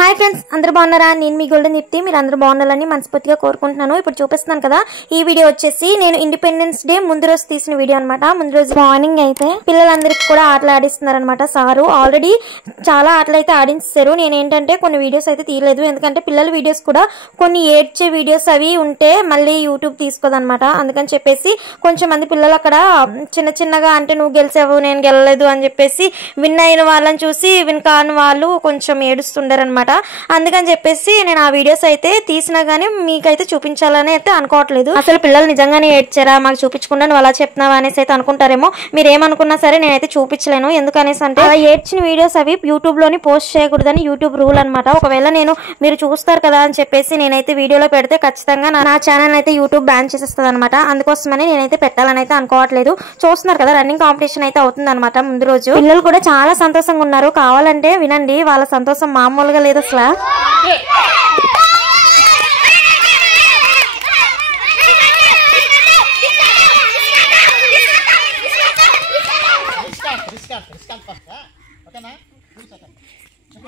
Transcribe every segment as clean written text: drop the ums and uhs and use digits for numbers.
Hi friends, అందరూ బాగున్నారా? నేను మీ గోల్డెన్ దీప్తి. మీరు అందరూ బాగుండాలని మనస్ఫూర్తిగా కోరుకుంటున్నాను. ఇప్పుడు చూపిస్తున్నాను కదా, ఈ వీడియో వచ్చేసి నేను ఇండిపెండెన్స్ డే ముందు రోజు తీసిన వీడియో అనమాట. ముందు రోజు మార్నింగ్ అయితే పిల్లలందరికీ కూడా ఆటలు ఆడిస్తున్నారు అనమాట. సారు ఆల్రెడీ చాలా ఆటలు అయితే ఆడించారు. నేను ఏంటంటే కొన్ని వీడియోస్ అయితే తీయలేదు, ఎందుకంటే పిల్లల వీడియోస్ కూడా కొన్ని ఏడ్చే వీడియోస్ అవి ఉంటే మళ్ళీ యూట్యూబ్ తీసుకోదనమాట. అందుకని చెప్పేసి కొంచెం మంది పిల్లలు అక్కడ చిన్న చిన్నగా అంటే నువ్వు గెలిచావు నేను గెలలేదు అని చెప్పేసి విన్ అయిన వాళ్ళని చూసి విన్ కాని వాళ్ళు కొంచెం ఏడుస్తుండారు అనమాట. అందుకని చెప్పేసి నేను ఆ వీడియోస్ అయితే తీసినా గానీ మీకైతే చూపించాలని అయితే అనుకోవట్లేదు. అసలు పిల్లలు నిజంగానే ఏడ్చారా, మాకు చూపించకుండా నువ్వు అలా చెప్తున్నావా అనేసి అయితే అనుకుంటారేమో. మీరు ఏమనుకున్నా సరే నేనైతే చూపించలేను. ఎందుకనేసి అంటే అలా ఏడ్చిన వీడియోస్ అవి యూట్యూబ్ లోని పోస్ట్ చేయకూడదని యూట్యూబ్ రూల్ అనమాట. ఒకవేళ మీరు చూస్తారు కదా అని చెప్పేసి నేనైతే వీడియోలో పెడితే ఖచ్చితంగా నా ఛానల్ అయితే యూట్యూబ్ బ్యాన్ చేసేస్తుంది అనమాట. అందుకోసమని నేనైతే పెట్టాలని అయితే అనుకోవట్లేదు. చూస్తున్నారు కదా, రన్నింగ్ కాంపిటీషన్ అయితే అవుతుంది అనమాట. ముందు రోజు పిల్లలు కూడా చాలా సంతోషంగా ఉన్నారు. కావాలంటే వినండి, వాళ్ళ సంతోషం మామూలుగా లేదు అసలు.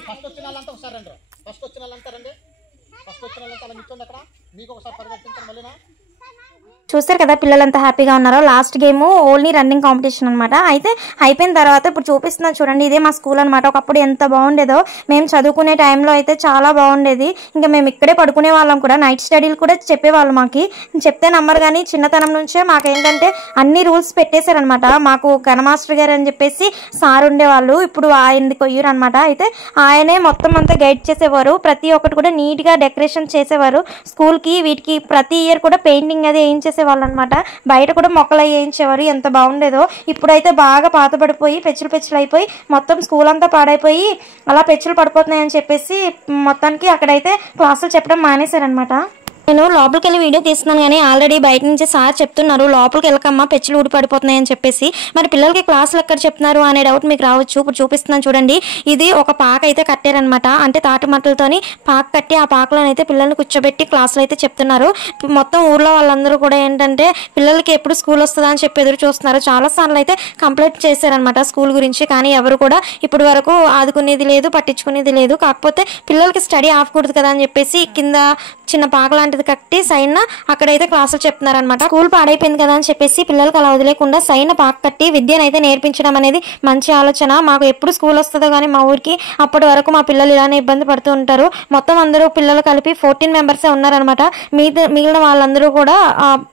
ఫస్ట్ వచ్చిన వాళ్ళంతా ఒకసారి రండి. ఫస్ట్ వచ్చిన వాళ్ళంతా రండి. ఫస్ట్ వచ్చిన వాళ్ళంతా అలా నిల్చోండి. అక్కడ మీకు ఒకసారి పరిగెత్తించండి. మళ్ళీనా చూస్తారు కదా పిల్లలంతా హ్యాపీగా ఉన్నారో. Last game only running competition అనమాట. అయితే అయిపోయిన తర్వాత ఇప్పుడు చూపిస్తున్నాను చూడండి, ఇదే మా స్కూల్ అనమాట. ఒకప్పుడు ఎంత బాగుండేదో, మేము చదువుకునే టైంలో అయితే చాలా బాగుండేది. ఇంకా మేము ఇక్కడే పడుకునే వాళ్ళం కూడా. నైట్ స్టడీలు కూడా చెప్పేవాళ్ళు మాకు. చెప్తే నమ్మరు కానీ చిన్నతనం నుంచే మాకేంటంటే అన్ని రూల్స్ పెట్టేశారనమాట. మాకు గణమాస్టర్ గారు అని చెప్పేసి సార్ ఉండేవాళ్ళు. ఇప్పుడు ఆయనది కొయ్యూరు అనమాట. అయితే ఆయనే మొత్తం అంతా గైడ్ చేసేవారు. ప్రతి ఒక్కటి కూడా నీట్గా డెకరేషన్ చేసేవారు స్కూల్కి. వీటికి ప్రతి ఇయర్ కూడా పెయింటింగ్ అది వేయించేసేవాళ్ళు అనమాట. బయట కూడా మొక్కలు వేయించేవారు. ఎంత బాగుండేదో. ఇప్పుడైతే బాగా పాతపడిపోయి పెచ్చులు అయిపోయి మొత్తం స్కూల్ అంతా పాడైపోయి అలా పెచ్చులు పడిపోతున్నాయి అని చెప్పేసి మొత్తానికి అక్కడైతే క్లాసులు చెప్పడం మానేశారనమాట. నేను లోపలికి వెళ్ళి వీడియో తీస్తున్నాను కానీ ఆల్రెడీ బయట నుంచి సార్ చెప్తున్నారు లోపలికి వెళ్ళకమ్మా పెచ్చులు ఊడిపడిపోతున్నాయి అని చెప్పేసి. మరి పిల్లలకి క్లాసులు ఎక్కడ చెప్తున్నారు అనే డౌట్ మీకు రావచ్చు. ఇప్పుడు చూపిస్తున్నాను చూడండి, ఇది ఒక పాక అయితే కట్టారనమాట. అంటే తాటి మట్టలతోని పాక కట్టి ఆ పాకలోనైతే పిల్లల్ని కూర్చోబెట్టి క్లాసులు అయితే చెప్తున్నారు. మొత్తం ఊర్లో వాళ్ళందరూ కూడా ఏంటంటే పిల్లలకి ఎప్పుడు స్కూల్ వస్తుందా అని చెప్పి ఎదురు చూస్తున్నారు. చాలా సార్లు అయితే కంప్లైంట్ చేశారనమాట స్కూల్ గురించి, కానీ ఎవరు కూడా ఇప్పటి వరకు ఆదుకునేది లేదు, పట్టించుకునేది లేదు. కాకపోతే పిల్లలకి స్టడీ ఆఫకూడదు కదా అని చెప్పేసి కింద చిన్న పాక లాంటిది కట్టి సైన్ అక్కడైతే క్లాసులు చెప్తున్నారనమాట. స్కూల్ పాడైపోయింది కదా అని చెప్పేసి పిల్లలకి అలా వదిలేకుండా సైన్ పాక కట్టి విద్యను అయితే నేర్పించడం అనేది మంచి ఆలోచన. మాకు ఎప్పుడు స్కూల్ వస్తుందో కానీ మా ఊరికి అప్పటి వరకు మా పిల్లలు ఇలానే ఇబ్బంది పడుతూ ఉంటారు. మొత్తం అందరూ పిల్లలు కలిపి 14 మెంబర్సే ఉన్నారనమాట. మిగిలిన వాళ్ళందరూ కూడా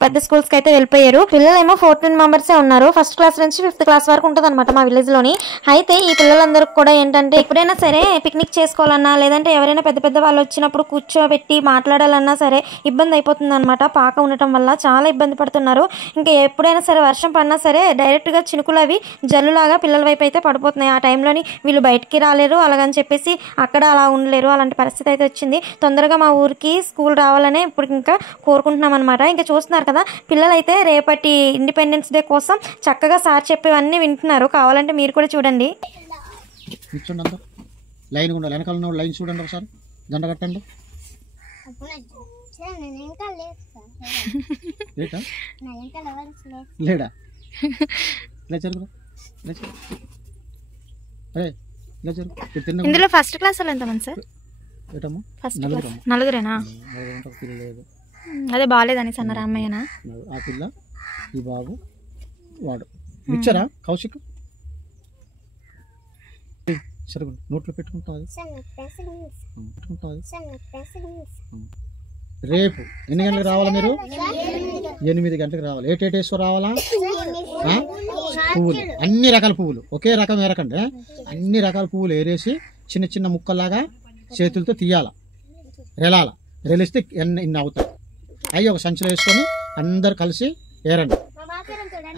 పెద్ద స్కూల్స్కి అయితే వెళ్ళిపోయారు. పిల్లలేమో 14 మెంబర్సే ఉన్నారు. ఫస్ట్ క్లాస్ నుంచి 5th క్లాస్ వరకు ఉంటుంది అనమాట మా విలేజ్ లోని. అయితే ఈ పిల్లలందరూ కూడా ఏంటంటే ఎప్పుడైనా సరే పిక్నిక్ చేసుకోవాలన్నా లేదంటే ఎవరైనా పెద్ద పెద్ద వాళ్ళు వచ్చినప్పుడు కూర్చోబెట్టి మాట్లాడాలన్నా సరే ఇబ్బంది అయిపోతుంది అనమాట. పాక ఉండటం వల్ల చాలా ఇబ్బంది పడుతున్నారు. ఇంకా ఎప్పుడైనా సరే వర్షం పడినా సరే డైరెక్ట్గా చినుకులు అవి జల్లులాగా పిల్లల వైపు అయితే పడిపోతున్నాయి. ఆ టైంలోని వీళ్ళు బయటికి రాలేరు, అలాగని చెప్పేసి అక్కడ అలా ఉండలేరు. అలాంటి పరిస్థితి అయితే వచ్చింది. తొందరగా మా ఊరికి స్కూల్ రావాలనే ఇప్పుడు ఇంకా కోరుకుంటున్నాం అనమాట. ఇంకా చూస్తున్నారు కదా, పిల్లలైతే రేపటి ఇండిపెండెన్స్ డే కోసం చక్కగా సార్ చెప్పేవన్నీ వింటున్నారు. కావాలంటే మీరు కూడా చూడండి. లైన్ ఉండాలి. వెనకాల లైన్ చూడండి, ఒకసారి జెండా కట్టండి. లేడా ఇందులో ఫస్ట్ క్లాస్ వాళ్ళు ఎంతమంది సార్? నలుగురేనా? అదే బాగాలేదని అన్నారు అమ్మాయినా? ఆ పిల్ల, ఈ బాబు, వాడు ఇచ్చారా కౌశిక్ నోట్లో పెట్టుకుంటుంది. రేపు ఎన్ని గంటలకు రావాలా మీరు? 8 గంటలకు రావాలి. ఏటేటేసుకో రావాలా? పువ్వులు, అన్ని రకాల పువ్వులు, ఒకే రకం ఏరకండి. అన్ని రకాల పువ్వులు ఏరేసి చిన్న చిన్న ముక్కల్లాగా చేతులతో తీయాల, రెలిస్తే ఇన్ని అవుతాయి. అవి ఒక సంచిలో వేసుకొని అందరు కలిసి ఏరండి.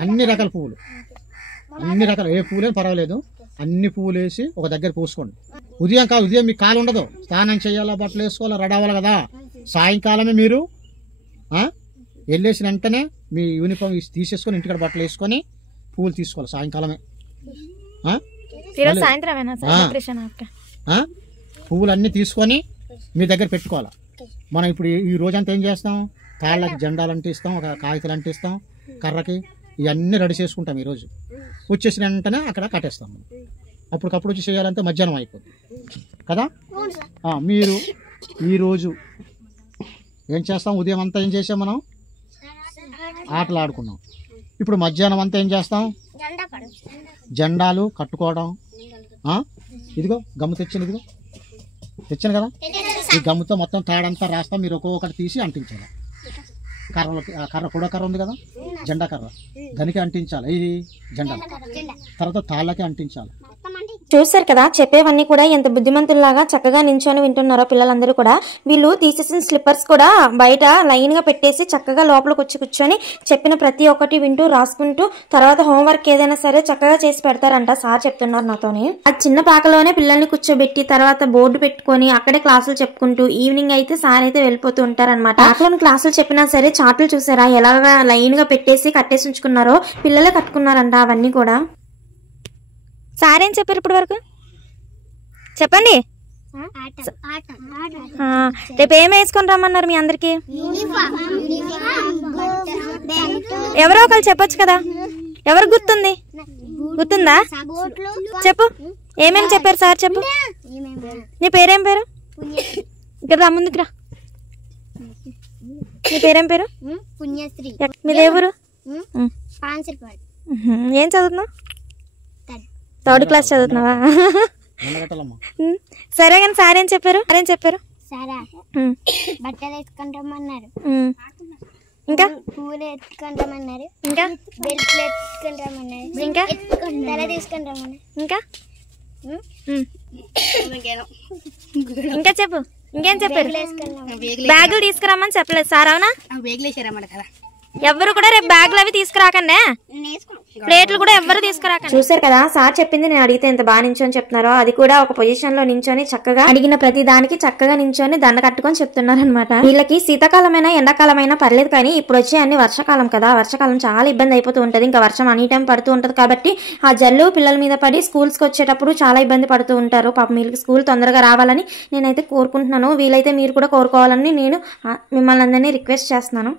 అన్ని రకాల పువ్వులు, అన్ని రకాల ఏ పువ్వులేం పర్వాలేదు, అన్ని పువ్వులు వేసి ఒక దగ్గర పోసుకోండి. ఉదయం మీకు కాలు ఉండదు, స్నానం చేయాలా, బట్టలు వేసుకోవాలా, రెడీ అవ్వాలి కదా. సాయంకాలమే మీరు వెళ్ళేసిన వెంటనే మీ యూనిఫామ్ తీసేసుకొని ఇంటికాడ బట్టలు వేసుకొని పువ్వులు తీసుకోవాలి. సాయంకాలమే పువ్వులు అన్నీ తీసుకొని మీ దగ్గర పెట్టుకోవాలి. మనం ఇప్పుడు ఈ రోజంతా ఏం చేస్తాం? కాళ్ళకి జెండాలు అంటిస్తాం, ఒక కాగితాలు అంటిస్తాం, కర్రకి ఇవన్నీ రెడీ చేసుకుంటాం. ఈరోజు వచ్చేసిన వెంటనే అక్కడ కట్టేస్తాం. అప్పటికప్పుడు వచ్చి చేయాలంటే మధ్యాహ్నం అయిపోతుంది. కదా. మీరు ఈరోజు ఏం చేస్తాం? ఉదయం అంతా ఏం చేసాం మనం? ఆటలు ఆడుకున్నాం. ఇప్పుడు మధ్యాహ్నం అంతా ఏం చేస్తాం? జెండాలు కట్టుకోవడం. ఇదిగో గమ్ము తెచ్చాను కదా, ఈ గమ్ముతో మొత్తం తాడంతా రాస్తాం. మీరు ఒక్కొక్కటి తీసి అంటించాలి. కర్ర ఉంది కదా, జెండా కర్ర, దానికి అంటించాలి. ఇది జెండా. తర్వాత తాళ్ళకి అంటించాలి. చూసారు కదా, చెప్పేవన్నీ కూడా ఎంత బుద్ధిమంతుల్లాగా చక్కగా నించొని వింటున్నారో పిల్లలందరూ కూడా. వీళ్ళు తీసేసిన స్లిప్పర్స్ కూడా బయట లైన్ గా పెట్టేసి చక్కగా లోపలికి వచ్చి కూర్చొని చెప్పిన ప్రతి ఒక్కటి వింటూ రాసుకుంటూ తర్వాత హోంవర్క్ ఏదైనా సరే చక్కగా చేసి పెడతారంట. సార్ చెప్తున్నారు నాతోని. ఆ చిన్న పాకలోనే పిల్లల్ని కూర్చోబెట్టి తర్వాత బోర్డు పెట్టుకొని అక్కడే క్లాసులు చెప్పుకుంటూ ఈవినింగ్ అయితే సార్ అయితే వెళ్ళిపోతూ ఉంటారనమాట. పాకలోని క్లాసులు చెప్పినా సరే చార్టులు చూసారా ఎలాగా లైన్ గా పెట్టేసి కట్టేసి ఉంచుకున్నారో, పిల్లలే కట్టుకున్నారంట అవన్నీ కూడా. సార్ ఏం చెప్పారు ఇప్పటి వరకు? చెప్పండి. రేపు ఏం వేసుకొని రమ్మన్నారు మీ అందరికి? ఎవరో ఒకరు చెప్పొచ్చు కదా, ఎవరు గుర్తుందా? చెప్పు, ఏమేమి చెప్పారు సార్? చెప్పు. నీ పేరేం పేరు? ఇక్కడ రా, ముందుకు రా. నీ పేరేం పేరు? మీదే ఊరు? ఏం చదువుతున్నావు? 3rd క్లాస్ చదువుతున్నావా? సరే కానీ సార్ ఏం చెప్పారు? బట్టలు ఎత్తుకొని రమ్మన్నారు, ఇంకా పూలు ఎత్తుకొని రమ్మన్నారు, ఇంకా బెల్ట్లు ఎత్తుకొని రమ్మన్నారు, ఇంకా తల తీసుకొని రమ్మన్నారు, ఇంకా ఇంకా చెప్పు. ఇంకేం చెప్పారు? బ్యాగులు తీసుకురమ్మని చెప్పలేదు సార్. అవునా? ఎవరు కూడా రేపు బ్యాగులు అవి తీసుకురాకండి, ప్లేట్లు కూడా ఎవరు తీసుకురాకండి. చూసారు కదా, సార్ చెప్పింది నేను అడిగితే ఎంత బాగా నించొని చెప్తున్నారో, అది కూడా ఒక పొజిషన్ లో నించొని చక్కగా అడిగిన ప్రతి దానికి చక్కగా నించొని దండ కట్టుకొని చెప్తున్నారు అనమాట. వీళ్ళకి శీతాకాలమైనా ఎండాకాలమైనా పర్లేదు, కానీ ఇప్పుడు వచ్చే అన్ని వర్షాకాలం కదా, వర్షాకాలం చాలా ఇబ్బంది అయిపోతూ ఉంటది. ఇంకా వర్షం అనీ టైం పడుతూ ఉంటది కాబట్టి ఆ జల్లు పిల్లల మీద పడి స్కూల్స్ కి వచ్చేటప్పుడు చాలా ఇబ్బంది పడుతూ ఉంటారు. పాపం వీళ్ళకి స్కూల్ తొందరగా రావాలని నేనైతే కోరుకుంటున్నాను. వీలైతే మీరు కూడా కోరుకోవాలని నేను మిమ్మల్ని అందరినీ రిక్వెస్ట్ చేస్తున్నాను.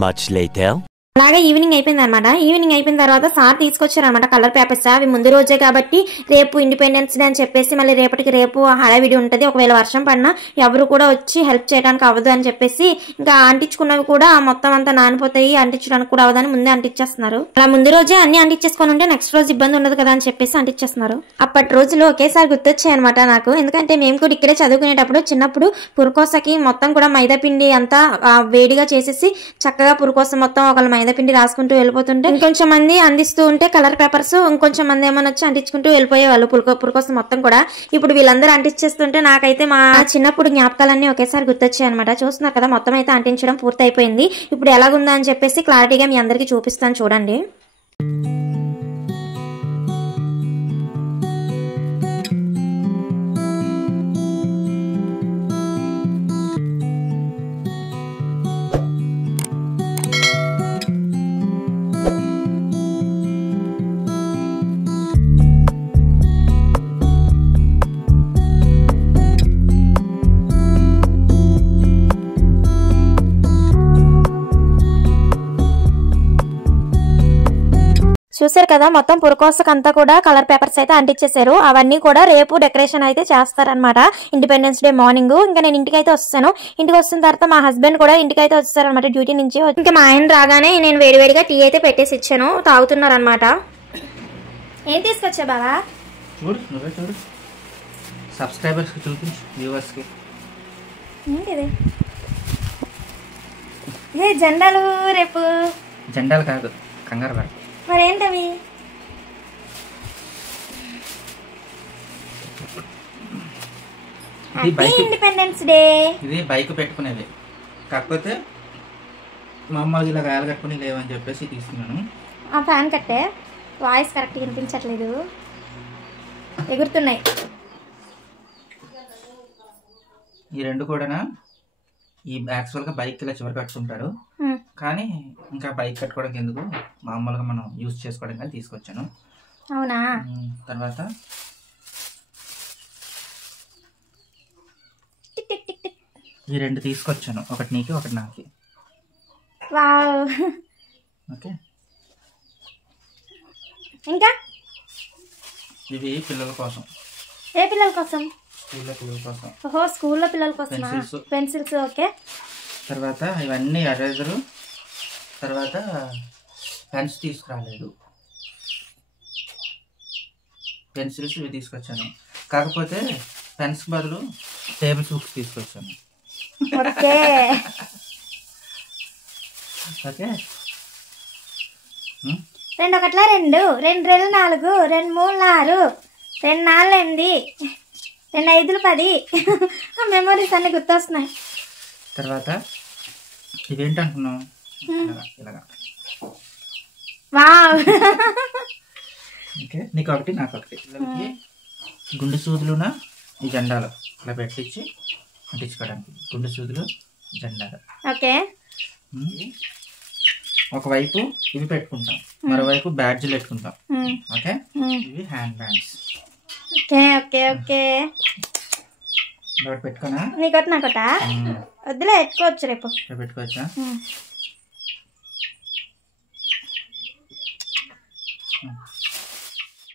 Much later. అలాగే ఈవినింగ్ అయిపోయింది అనమాట. ఈవినింగ్ అయిపోయిన తర్వాత సార్ తీసుకొచ్చారనమాట కలర్ పేపర్స్. అవి ముందు రోజే కాబట్టి రేపు ఇండిపెండెన్స్ డే అని చెప్పేసి మళ్ళీ రేపు హడావిడి ఉంటది, ఒకవేళ వర్షం పడినా ఎవరు కూడా వచ్చి హెల్ప్ చేయడానికి అవ్వదు అని చెప్పేసి ఇంకా అంటించుకున్నవి కూడా మొత్తం అంతా నానిపోతాయి, అంటించడానికి కూడా అవ్వదని ముందే అంటించేస్తున్నారు. అలా ముందు రోజే అన్ని అంటించేసుకొని ఉంటే నెక్స్ట్ రోజు ఇబ్బంది ఉండదు కదా అని చెప్పేసి అంటించేస్తున్నారు. అప్పటి రోజులు ఒకేసారి గుర్తొచ్చాయి అనమాట నాకు. ఎందుకంటే మేము కూడా ఇక్కడే చదువుకునేటప్పుడు చిన్నప్పుడు పురుకోసకి మొత్తం కూడా మైదా పిండి అంతా వేడిగా చేసేసి చక్కగా పురుకోస మొత్తం ఒకళ్ళు మైదా పిండి రాసుకుంటూ వెళ్ళిపోతుంటే ఇంకొంచెం మంది అందిస్తూ ఉంటే కలర్ పేపర్స్ ఇంకొంచెం మంది ఏమన్నా వచ్చి అంటించుకుంటూ వెళ్ళిపోయేవాళ్ళు పురుకోసం మొత్తం కూడా. ఇప్పుడు వీళ్ళందరూ అంటించేస్తుంటే నాకైతే మా చిన్నప్పుడు జ్ఞాపకాలన్నీ ఒకేసారి గుర్తొచ్చాయి అనమాట. చూస్తున్నారు కదా, మొత్తం అయితే అంటించడం పూర్తి అయిపోయింది. ఇప్పుడు ఎలాగుందా అని చెప్పేసి క్లారిటీగా మీ అందరికీ చూపిస్తాను చూడండి. చూసారు కదా, మొత్తం పురకోసకంతా కూడా కలర్ పేపర్స్ అయితే అంటించేశారు. అవన్నీ కూడా రేపు డెకరేషన్ అయితే చేస్తారనమాట ఇండిపెండెన్స్ డే మార్నింగ్. ఇంకా నేను ఇంటికి అయితే వస్తాను. ఇంటికి వస్తున్న తర్వాత మా హస్బెండ్ కూడా ఇంటికి అయితే వస్తారనమాట డ్యూటీ నుంచి. ఇంకా మా ఆయన రాగానే నేను వేడివేడిగా టీ అయితే పెట్టేసి ఇచ్చాను, తాగుతున్నారనమాట. ఏం తీసుకొచ్చా బావా? చూడు సబ్స్క్రైబర్స్ కి చూపించు, వ్యూవర్స్ కి. ఏంటిది? ఏ జెండాలు? రేపు జెండాలు కాదు, కంగారు పడ. మరేంటవి? Independence day. ఇది బైక్ పెట్టుకునేది, కాకపోతే మా అమ్మకి ఇలా గాయాలు కట్టుకుని లేవని చెప్పేసి తీసుకున్నాను. ఆ ఫ్యాన్ కట్టే వాయిస్ కరెక్ట్ వినిపించట్లేదు, ఎగురుతున్నాయి. ఈ రెండు కూడా ఈ యాక్చువల్గా బైక్ ఇలా చివరి కట్టుకుంటారు, కానీ ఇంకా బైక్ కట్టుకోవడానికి ఎందుకు, మామూలుగా మనం యూజ్ చేసుకోవడానికి కానీ తీసుకొచ్చాను. అవునా? తర్వాత ఈ రెండు తీసుకొచ్చాను, ఒకటి నీకు ఒకటి నాకి. ఓకే, ఇంకా ఇవి పిల్లల కోసం. ఏ పిల్లల కోసం? స్కూల్లో పిల్లల కోసం. ఓహో, స్కూల్లో పిల్లల కోసమా? పెన్సిల్స్. ఓకే. తర్వాత ఇవన్నీ ఎరేజరు. తర్వాత పెన్స్ తీసుకురాలేదు, పెన్సిల్స్ ఇవి తీసుకొచ్చాను. కాకపోతే పెన్స్ బదులు టేబుల్ బుక్స్ తీసుకొచ్చాను. Okay okay. 2 1 2, 2 2 4, 2 3 6, 2 4 8, 2 5 10. మెమరీస్ అన్ని గుర్తొస్తున్నాయి. తర్వాత ఇదేంటనుకున్నావు? ఇలాగా. వావ్. ఓకే, నీకు ఒకటి నాకు ఒకటి. పిల్లలకి గుండు సూదులున ఈ జెండాలు ఇలా పెట్టించి అంటించుకోవడానికి. గుండు సూదులు, జెండాలు. ఓకే. ఒకవైపు ఇవి పెట్టుకుంటాం, మరోవైపు బ్యాడ్జ్లు పెట్టుకుంటాం. ఓకే, ఇవి hand bands. Okay okay okay. ఒకటి పెట్టుకోనా? నీకొట్టి నాకొట? వద్దులే, పెట్టుకోవచ్చు రేపు. పెట్టుకోవచ్చా?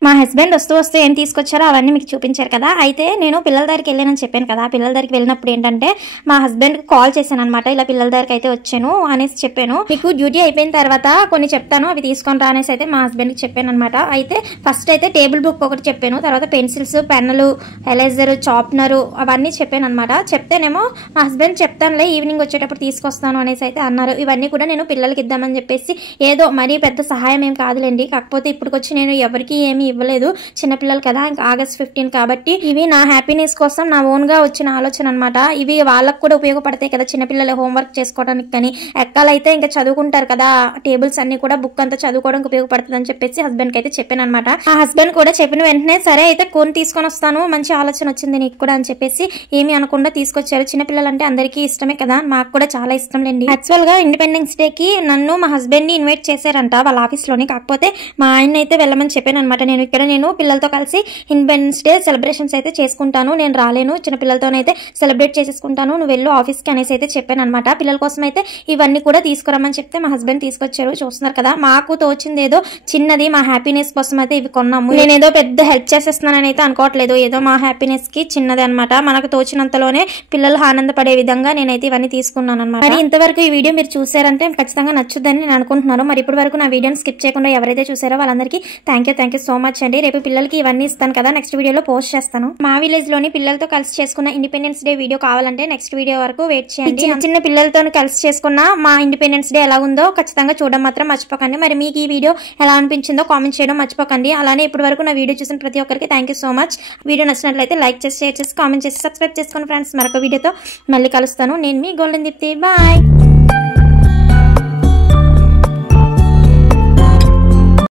మా హస్బెండ్ వస్తూ ఏం తీసుకొచ్చారో అవన్నీ మీకు చూపించారు కదా. అయితే నేను పిల్లల దగ్గరికి వెళ్ళానని చెప్పాను కదా. పిల్లల దగ్గరికి వెళ్ళినప్పుడు ఏంటంటే మా హస్బెండ్కి కాల్ చేశాను అనమాట. ఇలా పిల్లల దగ్గరికి అయితే వచ్చాను అనేసి చెప్పాను. మీకు డ్యూటీ అయిపోయిన తర్వాత కొన్ని చెప్తాను, అవి తీసుకొని రా అనేసి అయితే మా హస్బెండ్కి చెప్పాను అనమాట. అయితే ఫస్ట్ అయితే టేబుల్ బుక్ ఒకటి చెప్పాను, తర్వాత పెన్సిల్స్, పెన్నులు, ఎరేజర్, షార్ప్నరు అవన్నీ చెప్పాను అనమాట. చెప్తేనేమో మా హస్బెండ్ చెప్తానులే ఈవినింగ్ వచ్చేటప్పుడు తీసుకొస్తాను అనేసి అయితే అన్నారు. ఇవన్నీ కూడా నేను పిల్లలకి ఇద్దామని చెప్పేసి, ఏదో మరీ పెద్ద సహాయం ఏం కాదులేండి. కాకపోతే ఇప్పటికొచ్చి నేను ఎవరికి ఏమి ఇవ్వలేదు, చిన్నపిల్లలు కదా. ఇంకా August 15 కాబట్టి ఇవి నా హ్యాపీనెస్ కోసం నా ఓన్ గా వచ్చిన ఆలోచన అనమాట. ఇవి వాళ్ళకు కూడా ఉపయోగపడతాయి కదా, చిన్నపిల్లలు హోంవర్క్ చేసుకోవడానికి. కానీ ఎక్కాలైతే ఇంకా చదువుకుంటారు కదా, టేబుల్స్ అన్ని కూడా బుక్ అంతా చదువుకోవడానికి ఉపయోగపడుతుంది అని చెప్పేసి హస్బెండ్ కి అయితే చెప్పాను అనమాట. ఆ హస్బెండ్ కూడా చెప్పిన వెంటనే సరే అయితే కొని తీసుకొని వస్తాను, మంచి ఆలోచన వచ్చింది నీకు కూడా అని చెప్పేసి ఏమీ అనకుండా తీసుకొచ్చారు. చిన్నపిల్లలు అంటే అందరికీ ఇష్టమే కదా, మాకు కూడా చాలా ఇష్టం లేండి. యాక్చువల్ గా ఇండిపెండెన్స్ డే కి నన్ను మా హస్బెండ్ ని ఇన్వైట్ చేశారంట వాళ్ళ ఆఫీస్ లోని. కాకపోతే మా ఆయన అయితే వెళ్ళమని చెప్పాను అనమాట. నేను పిల్లలతో కలిసి ఇండిపెండెన్స్ డే సెలబ్రేషన్స్ అయితే చేసుకుంటాను, నేను రాలేను, చిన్న పిల్లలతోనైతే సెలబ్రేట్ చేసేసుకుంటాను, నువ్వు వెళ్ళు ఆఫీస్ కి అనేసి అయితే చెప్పాను అనమాట. పిల్లల కోసం అయితే ఇవన్నీ కూడా తీసుకురమ్మని చెప్తే మా హస్బెండ్ తీసుకొచ్చారు. చూస్తున్నారు కదా, మాకు తోచింది ఏదో చిన్నది మా హ్యాపీనెస్ కోసం అయితే ఇవి కొన్నాము. నేనేదో పెద్ద హెల్ప్ చేసేస్తున్నానని అయితే అనుకోవట్లేదు, ఏదో మా హ్యాపీనెస్ కి చిన్నది అనమాట. మనకు తోచినంతలోనే పిల్లలు ఆనందపడే విధంగా నేనైతే ఇవన్నీ తీసుకున్నాను అనమాట. మరి ఇంతవరకు ఈ వీడియో మీరు చూసారంటే ఖచ్చితంగా నచ్చుద్దని నేను అనుకుంటున్నాను. మరి ఇప్పటి వరకు నా వీడియోని స్కిప్ చేయకుండా ఎవరైతే చూసారో వాళ్ళందరికీ థ్యాంక్ యూ సో మచ్ అండి. రేపు పిల్లలకి ఇవన్నీ ఇస్తాను కదా, నెక్స్ట్ వీడియోలో పోస్ట్ చేస్తాను. మా విలేజ్ లోని పిల్లలతో కలిసి చేసుకున్న ఇండిపెండెన్స్ డే వీడియో కావాలంటే నెక్స్ట్ వీడియో వరకు వెయిట్ చేయండి. చిన్న పిల్లలతో కలిసి చేసుకున్న మా ఇండిపెండెన్స్ డే ఎలా ఉందో ఖచ్చితంగా చూడడం మాత్రం మర్చిపోకండి. మరి మీకు ఈ వీడియో ఎలా అనిపించిందో కామెంట్ చేయడం మర్చిపోకండి. అలానే ఇప్పటి వరకు నా వీడియో చూసిన ప్రతి ఒక్కరికి thank you so much. Video నచ్చినట్లయితే లైక్ చేసి, షేర్ చేసి, కామెంట్ చేసి, సబ్స్క్రైబ్ చేసుకోండి ఫ్రెండ్స్. మరొక వీడియోతో మళ్ళీ కలుస్తాను. నేను మీ గోల్డెన్ దీప్తి. బాయ్.